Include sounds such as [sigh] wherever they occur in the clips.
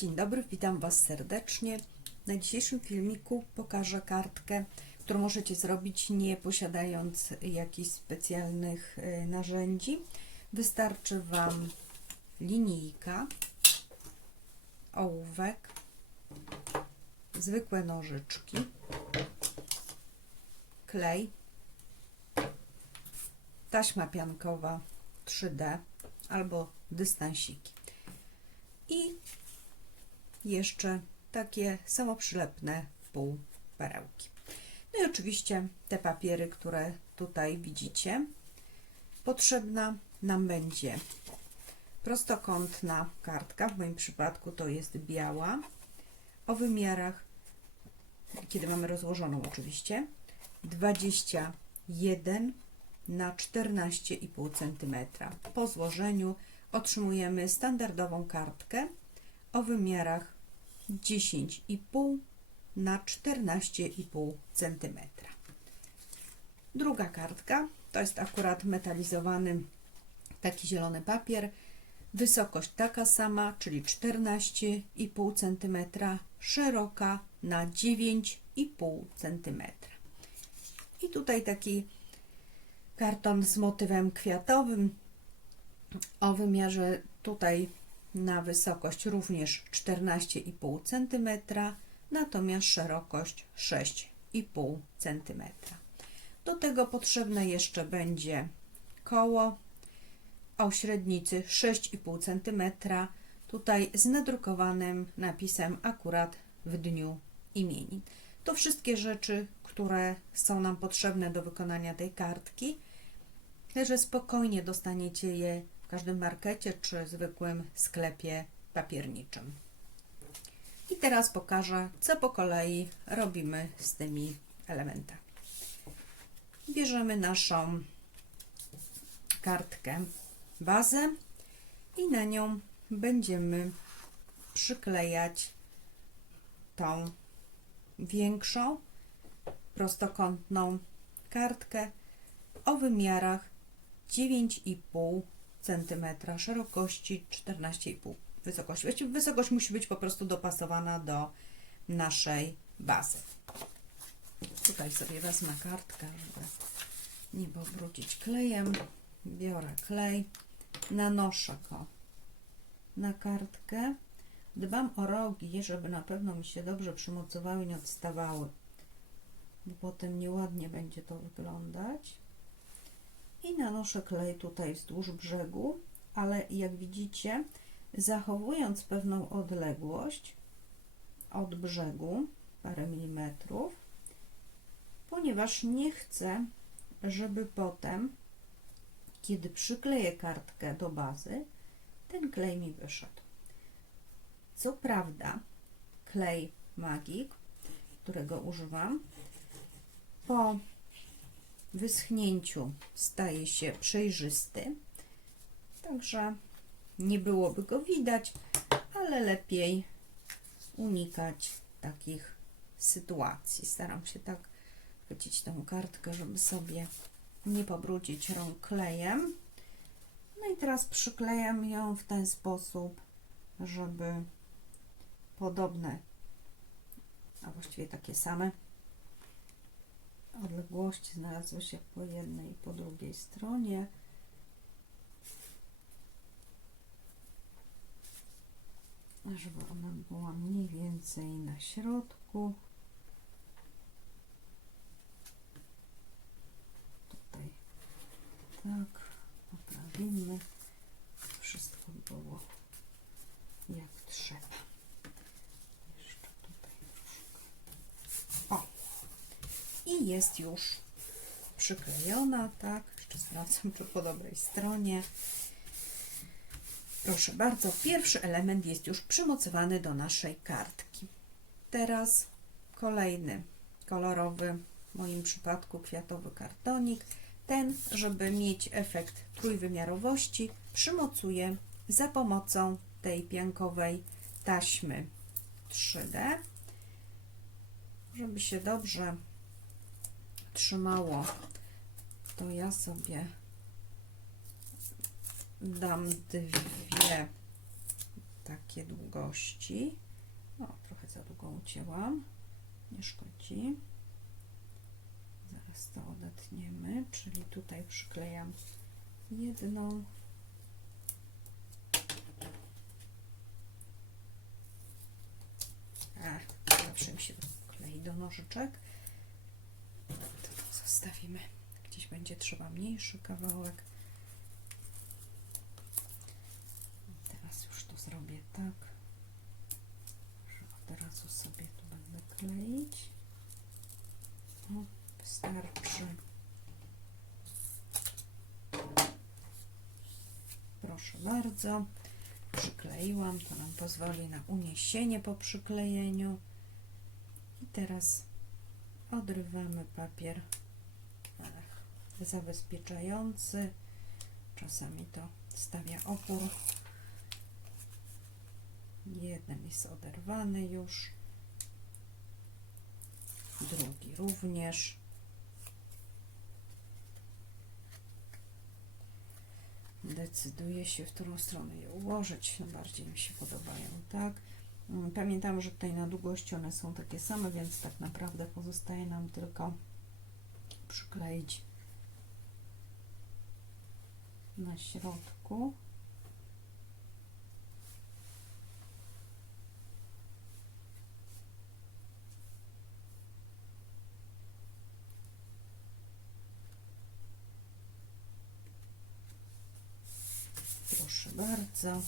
Dzień dobry, witam Was serdecznie. Na dzisiejszym filmiku pokażę kartkę, którą możecie zrobić nie posiadając jakichś specjalnych y, narzędzi. Wystarczy Wam linijka, ołówek, zwykłe nożyczki, klej, taśma piankowa 3D albo dystansiki. I jeszcze takie samoprzylepne półperełki. No i oczywiście te papiery, które tutaj widzicie. Potrzebna nam będzie prostokątna kartka, w moim przypadku to jest biała, o wymiarach, kiedy mamy rozłożoną oczywiście, 21 na 14,5 cm. Po złożeniu otrzymujemy standardową kartkę o wymiarach 10,5 na 14,5 cm. Druga kartka to jest akurat metalizowany taki zielony papier. Wysokość taka sama, czyli 14,5 cm, szeroka na 9,5 cm. I tutaj taki karton z motywem kwiatowym o wymiarze tutaj na wysokość również 14,5 cm, natomiast szerokość 6,5 cm. Do tego potrzebne jeszcze będzie koło o średnicy 6,5 cm, tutaj z nadrukowanym napisem akurat w dniu imienin. To wszystkie rzeczy, które są nam potrzebne do wykonania tej kartki, że spokojnie dostaniecie je każdym markecie czy zwykłym sklepie papierniczym. I teraz pokażę, co po kolei robimy z tymi elementami. Bierzemy naszą kartkę bazę i na nią będziemy przyklejać tą większą prostokątną kartkę o wymiarach 9,5 cm szerokości 14,5 wysokości. Właściwie wysokość musi być po prostu dopasowana do naszej bazy. Tutaj sobie wezmę kartkę, żeby nie pobrudzić klejem. Biorę klej, nanoszę go na kartkę. Dbam o rogi, żeby na pewno mi się dobrze przymocowały i nie odstawały, bo potem nieładnie będzie to wyglądać i nanoszę klej tutaj wzdłuż brzegu, ale jak widzicie, zachowując pewną odległość od brzegu, parę milimetrów, ponieważ nie chcę, żeby potem, kiedy przykleję kartkę do bazy, ten klej mi wyszedł. Co prawda, klej Magik, którego używam, po wyschnięciu staje się przejrzysty, także nie byłoby go widać, ale lepiej unikać takich sytuacji. Staram się tak chwycić tą kartkę, żeby sobie nie pobrudzić rąk klejem. No i teraz przyklejam ją w ten sposób, żeby podobne, a właściwie takie same odległości znalazły się po jednej i po drugiej stronie. Żeby ona była mniej więcej na środku. Tutaj tak poprawimy. Wszystko było jak trzeba. Jeszcze tutaj troszkę. O! Jest już przyklejona, tak? Jeszcze sprawdzam, czy po dobrej stronie. Proszę bardzo, pierwszy element jest już przymocowany do naszej kartki. Teraz kolejny kolorowy, w moim przypadku kwiatowy kartonik. Ten, żeby mieć efekt trójwymiarowości, przymocuję za pomocą tej piankowej taśmy 3D, żeby się dobrze trzymało, to ja sobie dam dwie takie długości. O, trochę za długo ucięłam. Nie szkodzi. Zaraz to odetniemy, czyli tutaj przyklejam jedną. A, zawsze mi się klei do nożyczek. Zostawimy. Gdzieś będzie trzeba mniejszy kawałek. Teraz już to zrobię tak, że od razu sobie tu będę kleić. O, wystarczy. Proszę bardzo. Przykleiłam, to nam pozwoli na uniesienie po przyklejeniu. I teraz odrywamy papier zabezpieczający. Czasami to stawia opór. Jeden jest oderwany już. Drugi również. Decyduję się, w którą stronę je ułożyć. Bardziej mi się podobają, tak? Mm, Pamiętam, że tutaj na długości one są takie same, więc tak naprawdę pozostaje nam tylko przykleić na środku. Proszę bardzo.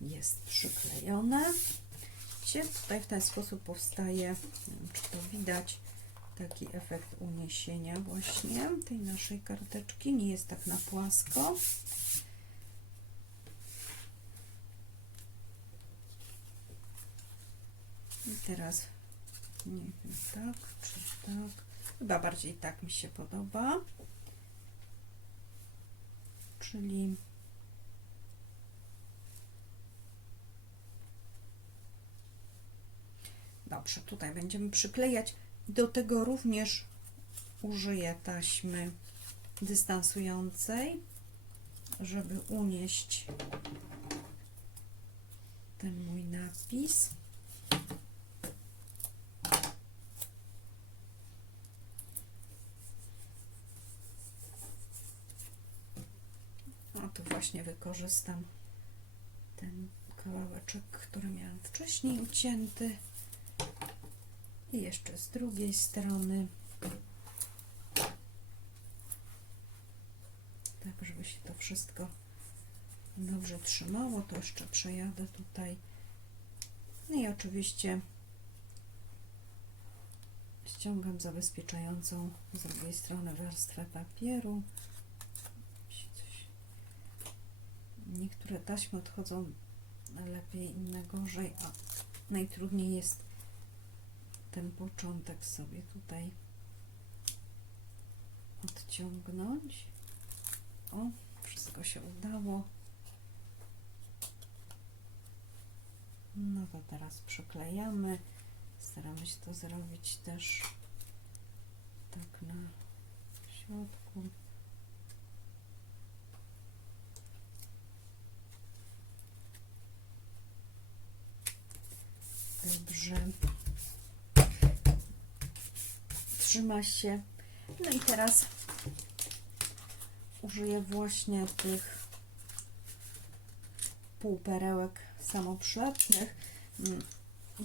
Jest przyklejone. Tutaj w ten sposób powstaje, czy to widać, taki efekt uniesienia właśnie tej naszej karteczki. Nie jest tak na płasko. I teraz nie wiem, tak czy tak. Chyba bardziej tak mi się podoba. Czyli Dobrze, tutaj będziemy przyklejać. Do tego również użyję taśmy dystansującej, żeby unieść ten mój napis. A tu właśnie wykorzystam ten kawałeczek, który miałam wcześniej ucięty. I jeszcze z drugiej strony. Tak, żeby się to wszystko dobrze trzymało, to jeszcze przejadę tutaj. No i oczywiście ściągam zabezpieczającą z drugiej strony warstwę papieru. Niektóre taśmy odchodzą lepiej, inne gorzej, a najtrudniej jest ten początek sobie tutaj odciągnąć. O, wszystko się udało. No to teraz przyklejamy. Staramy się to zrobić też tak na środku. Dobrze. Trzyma się. No i teraz użyję właśnie tych półperełek samoprzylepnych.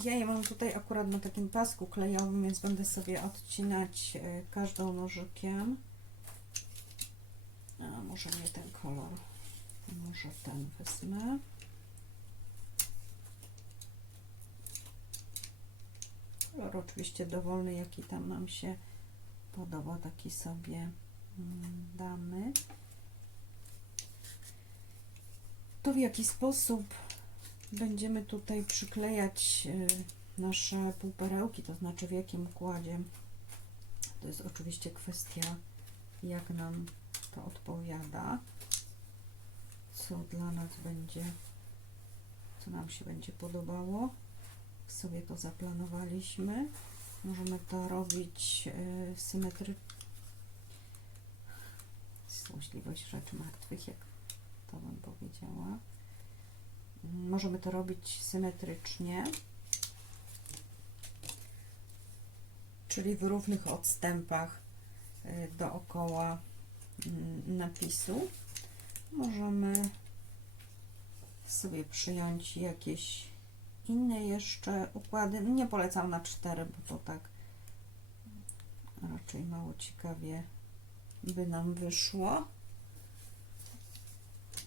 Ja je mam tutaj akurat na takim pasku klejowym, więc będę sobie odcinać e, każdą nożykiem. A może nie ten kolor, może ten wezmę. Kolor oczywiście dowolny, jaki tam nam się podoba, taki sobie mm, damy. To w jaki sposób będziemy tutaj przyklejać y, nasze półperełki, to znaczy w jakim układzie. To jest oczywiście kwestia, jak nam to odpowiada, co dla nas będzie, co nam się będzie podobało. Sobie to zaplanowaliśmy. Możemy to robić y, symetrycznie. Złośliwość rzeczy martwych, jak to bym powiedziała. możemy to robić symetrycznie, czyli w równych odstępach y, dookoła mm, napisu. Możemy sobie przyjąć jakieś inne jeszcze układy. Nie polecam na cztery, bo to tak raczej mało ciekawie by nam wyszło.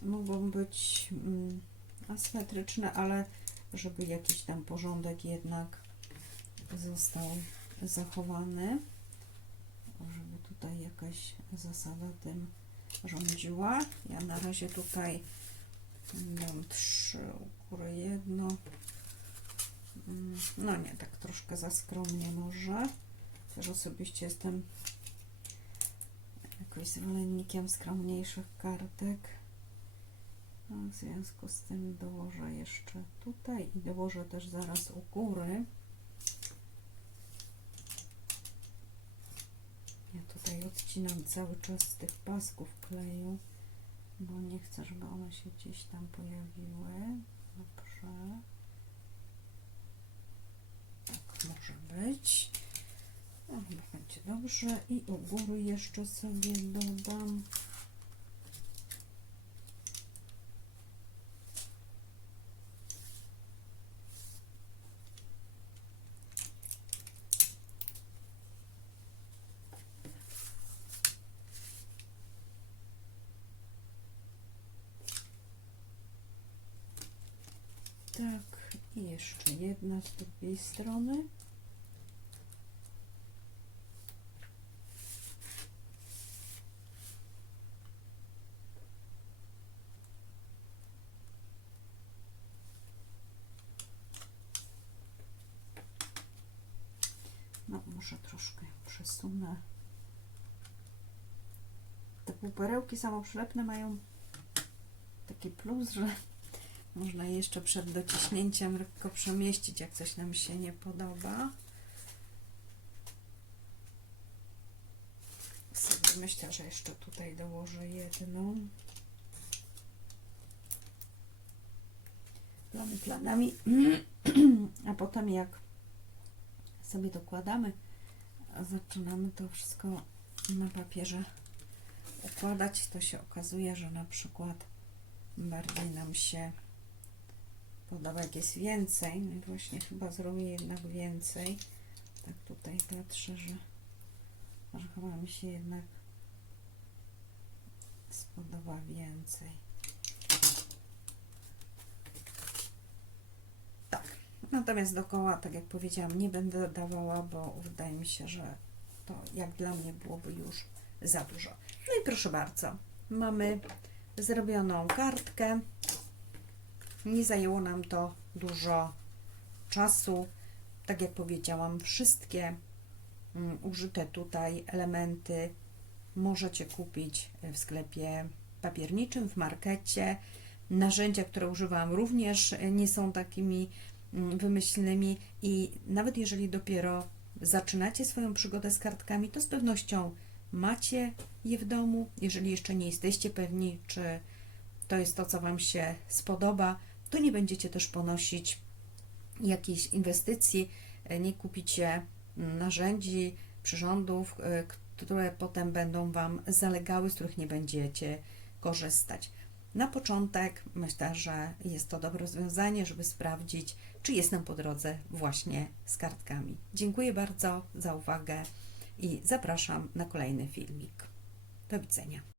Mogą być mm, asymetryczne, ale żeby jakiś tam porządek jednak został zachowany, żeby tutaj jakaś zasada tym rządziła. Ja na razie tutaj dam trzy u góry jedno. Mm, No nie, tak troszkę za skromnie może. Też osobiście jestem jakoś zwolennikiem skromniejszych kartek. No, w związku z tym dołożę jeszcze tutaj i dołożę też zaraz u góry. Ja tutaj odcinam cały czas z tych pasków kleju, bo nie chcę, żeby one się gdzieś tam pojawiły. Dobrze. Może być. No, będzie dobrze. I u góry jeszcze sobie dodam. Tak, i jeszcze jedna z drugiej strony. No, może troszkę przesunę. Te półperełki samoprzylepne mają taki plus, że można je jeszcze przed dociśnięciem lekko przemieścić, jak coś nam się nie podoba. Myślę, że jeszcze tutaj dołożę jedną. Plany planami, [clears throat] a potem jak sobie dokładamy, zaczynamy to wszystko na papierze układać, to się okazuje, że na przykład bardziej nam się podoba, jak jest więcej. No i właśnie chyba zrobię jednak więcej. Tak tutaj patrzę, że, że chyba mi się jednak spodoba więcej. Tak. Natomiast dookoła, tak jak powiedziałam, nie będę dawała, bo wydaje mi się, że to jak dla mnie byłoby już za dużo. No i proszę bardzo, mamy zrobioną kartkę. Nie zajęło nam to dużo czasu. Tak jak powiedziałam, wszystkie mm, użyte tutaj elementy możecie kupić w sklepie papierniczym, w markecie. Narzędzia, które używam, również nie są takimi mm, wymyślnymi i nawet jeżeli dopiero zaczynacie swoją przygodę z kartkami, to z pewnością macie je w domu. Jeżeli jeszcze nie jesteście pewni, czy to jest to, co Wam się spodoba, to nie będziecie też ponosić jakiejś inwestycji, e, nie kupicie mm, narzędzi, przyrządów, e, które potem będą Wam zalegały, z których nie będziecie korzystać. Na początek myślę, że jest to dobre rozwiązanie, żeby sprawdzić, czy jest nam po drodze właśnie z kartkami. Dziękuję bardzo za uwagę i zapraszam na kolejny filmik. Do widzenia.